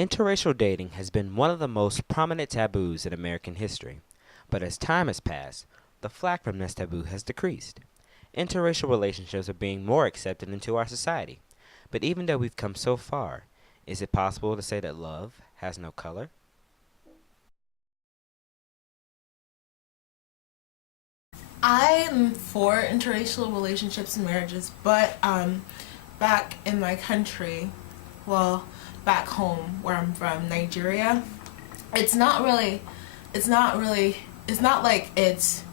Interracial dating has been one of the most prominent taboos in American history, but as time has passed, the flack from this taboo has decreased. Interracial relationships are being more accepted into our society, but even though we've come so far, is it possible to say that love has no color? I am for interracial relationships and marriages, but back in my country, well, back home where I'm from, Nigeria, it's not really, it's not really, it's not like it's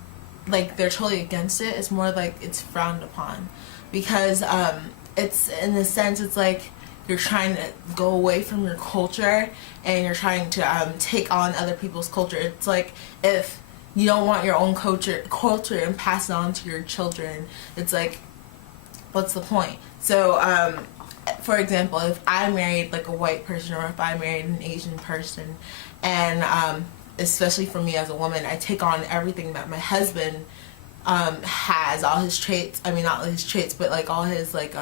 like they're totally against it. It's more like it's frowned upon because it's in the sense it's like you're trying to go away from your culture and you're trying to take on other people's culture. It's like if you don't want your own culture and pass it on to your children, it's like, what's the point? So, for example, if I married like a white person or if I married an Asian person, and especially for me as a woman, I take on everything that my husband has, all his traits, I mean not his traits, but like all his like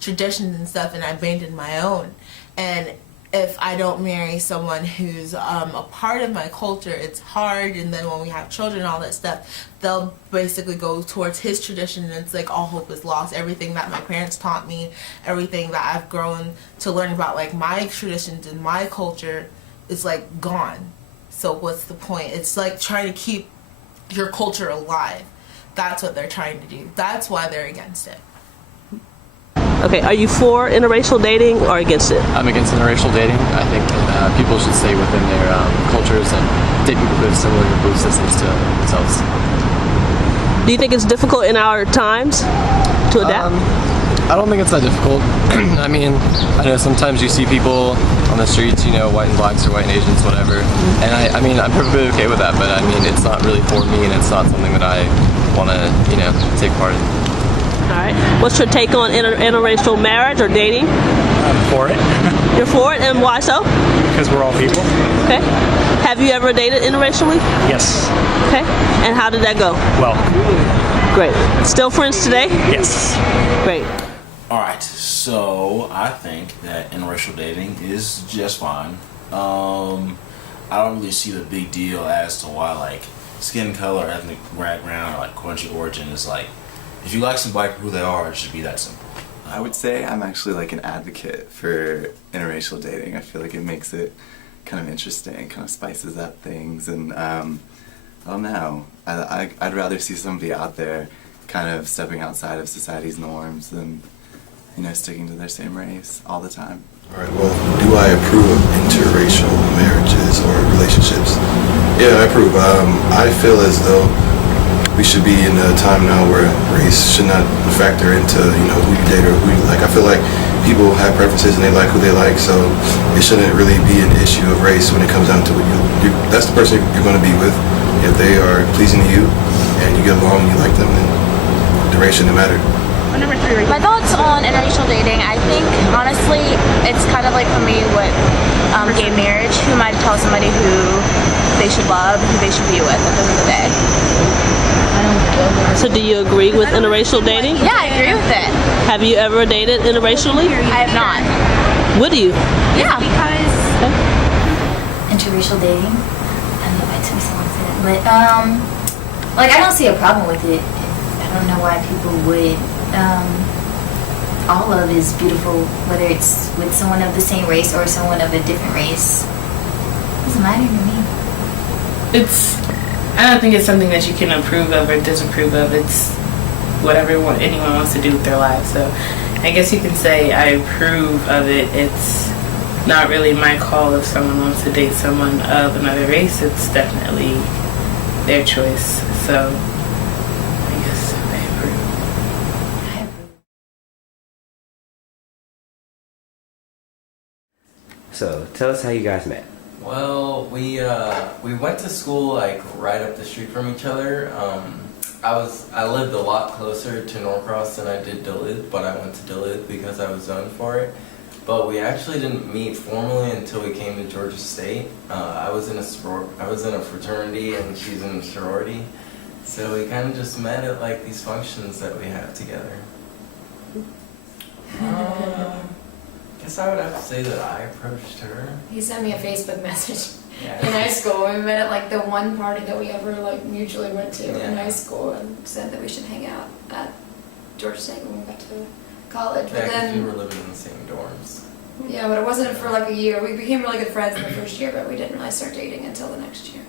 traditions and stuff, and I abandon my own. And if I don't marry someone who's a part of my culture, it's hard. And then when we have children and all that stuff, they'll basically go towards his tradition, and it's like all hope is lost. Everything that my parents taught me, everything that I've grown to learn about like my traditions and my culture is like gone. So what's the point? It's like trying to keep your culture alive. That's what they're trying to do. That's why they're against it. Okay, are you for interracial dating or against it? I'm against interracial dating. I think that people should stay within their cultures and date people who have similar belief systems to themselves. Do you think it's difficult in our times to adapt? I don't think it's that difficult. I mean, I know sometimes you see people on the streets, you know, white and blacks or white and Asians, whatever. And I mean, I'm perfectly okay with that, but I mean, it's not really for me, and it's not something that I want to, you know, take part in. All right. What's your take on interracial marriage or dating? I'm for it. You're for it, and why so? Because we're all people. Okay. Have you ever dated interracially? Yes. Okay. And how did that go? Well. Great. Still friends today? Yes. Great. Alright, so I think that interracial dating is just fine. I don't really see the big deal as to why like skin color, ethnic background, or like country origin is like, if you like somebody for who they are, it should be that simple. I would say I'm actually like an advocate for interracial dating. I feel like it makes it kind of interesting, kind of spices up things, and I don't know. I'd rather see somebody out there kind of stepping outside of society's norms than, you know, sticking to their same race all the time. Alright, well, do I approve of interracial marriages or relationships? Yeah, I approve. I feel as though we should be in a time now where race should not factor into, you know, who you date or who you like. I feel like people have preferences and they like who they like, so it shouldn't really be an issue of race when it comes down to what that's the person you're going to be with. If they are pleasing to you and you get along and you like them, then the race shouldn't matter. My thoughts on interracial dating, I think honestly it's kind of like for me what gay marriage. Who might tell somebody who they should love, who they should be with at the end of the day. So do you agree with interracial dating? Yeah, I agree with it. Have you ever dated interracially? I have not. Would you? Yeah. Because interracial dating, I don't know why it took me so long to say that, but like I don't see a problem with it. I don't know why people would. All love is beautiful, whether it's with someone of the same race or someone of a different race. It doesn't matter to me. I don't think it's something that you can approve of or disapprove of. It's whatever anyone wants to do with their lives. So I guess you can say I approve of it. It's not really my call if someone wants to date someone of another race. It's definitely their choice. So I guess I approve. So, tell us how you guys met. Well, we went to school like right up the street from each other. I lived a lot closer to Norcross than I did Duluth, but I went to Duluth because I was zoned for it. But we actually didn't meet formally until we came to Georgia State. I was in a fraternity and she's in a sorority, so we kind of just met at like these functions that we have together. guess I would have to say that I approached her. He sent me a Facebook message Yeah. in high school. We met at like the one party that we ever like mutually went to in high school, and said that we should hang out at Georgia State when we got to college. Yeah, But 'cause then we were living in the same dorms. yeah, but it wasn't for like a year. We became really good friends in the first year, but we didn't really start dating until the next year.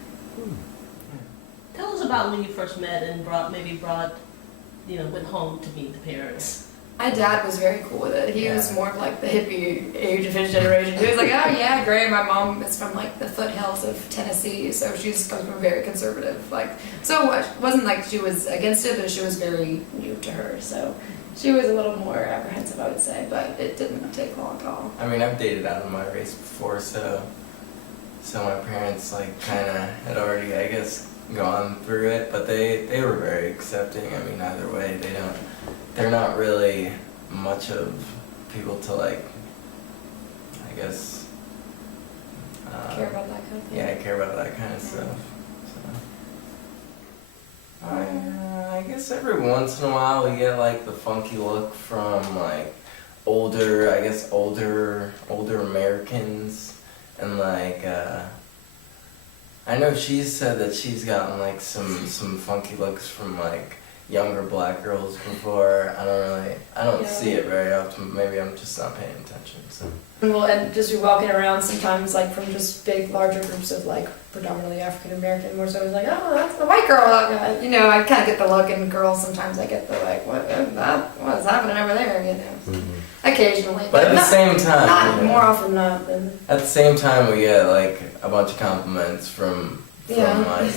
Tell us about when you first met and brought, went home to meet the parents. My dad was very cool with it. He was more of like the hippie age of his generation. He was like, oh yeah, great. My mom is from like the foothills of Tennessee, so she's comes from very conservative. So it wasn't like she was against it, but she was very new to her. So she was a little more apprehensive, I would say, but it didn't take long at all. I mean, I've dated out of my race before, so my parents like kind of had already, I guess, gone through it, but they were very accepting. I mean, either way, they're not really much of people to like, I guess, Care about that kind of thing. yeah, care about that kind of stuff. So I guess every once in a while we get like the funky look from like older Americans, and like I know she's said that she's gotten like some funky looks from like younger black girls before. I don't see it very often. Maybe I'm just not paying attention. So. Well, and just be walking around sometimes, like from just big, larger groups of like predominantly African American, more so it's like, oh, that's the white girl. You know, I kind of get the look, and girls sometimes I get the like, what's happening over there? You know, occasionally. But at the same time, not more often not than. At the same time, we get like a bunch of compliments from like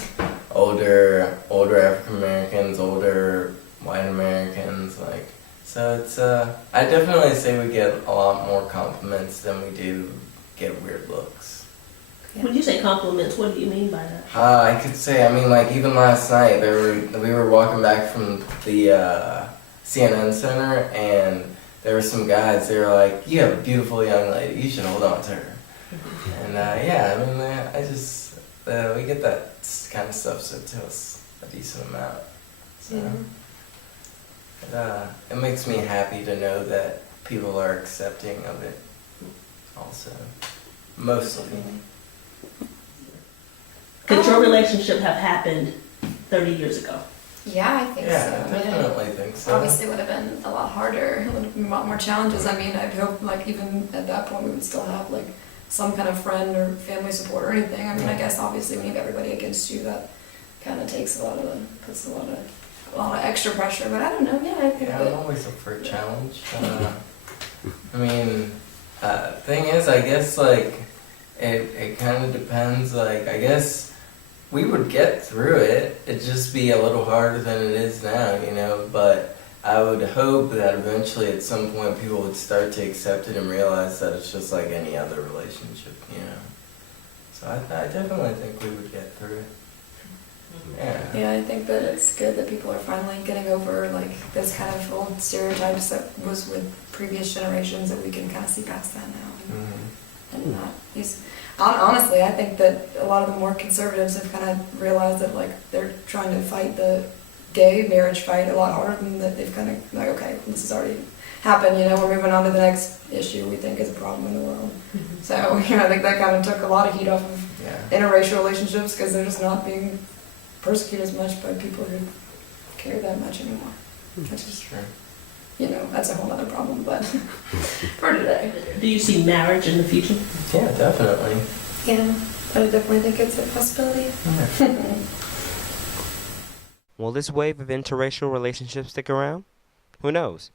older African Americans, older white Americans, like. So it's I definitely say we get a lot more compliments than we do get weird looks. When you say compliments, what do you mean by that? I could say, I mean, like even last night we were walking back from the CNN Center, and there were some guys. They were like, "You have a beautiful young lady. You should hold on to her." And yeah, I mean, I just we get that kind of stuff said to us a decent amount. So. Yeah. It makes me happy to know that people are accepting of it also. Mostly. Could your relationship have happened 30 years ago? Yeah, I think so. I definitely think so. Obviously, it would have been a lot harder, it would have been a lot more challenges. I mean, I'd hope, like, even at that point, we would still have, like, some kind of friend or family support or anything. I mean, I guess, obviously, when you have everybody against you, that kind of takes puts a lot of extra pressure, but I don't know, I think I'm always up for a challenge. I mean, thing is, I guess, like, it kind of depends, like, I guess we would get through it. It'd just be a little harder than it is now, you know, but I would hope that eventually at some point people would start to accept it and realize that it's just like any other relationship, you know. So I definitely think we would get through it. Yeah, I think that it's good that people are finally getting over like this kind of old stereotypes that was with previous generations, that we can kind of see past that now and not these. Honestly, I think that a lot of the more conservatives have kind of realized that like they're trying to fight the gay marriage fight a lot harder than that. They've kind of like, okay, this has already happened, you know, we're moving on to the next issue we think is a problem in the world. So, you know, I think that kind of took a lot of heat off of interracial relationships, because they're just not being persecuted as much by people who care that much anymore. Which is true. You know, that's a whole other problem, but for today. Do you see marriage in the future? Yeah, definitely. Yeah, I definitely think it's a possibility. Will this wave of interracial relationships stick around? Who knows?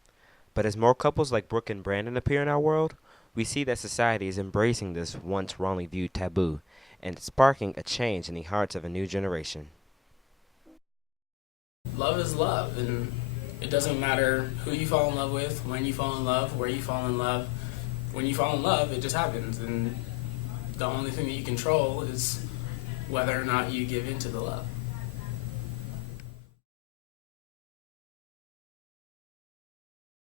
But as more couples like Brooke and Brandon appear in our world, we see that society is embracing this once wrongly viewed taboo and sparking a change in the hearts of a new generation. Love is love, and it doesn't matter who you fall in love with, when you fall in love, where you fall in love. When you fall in love, it just happens, and the only thing that you control is whether or not you give into the love.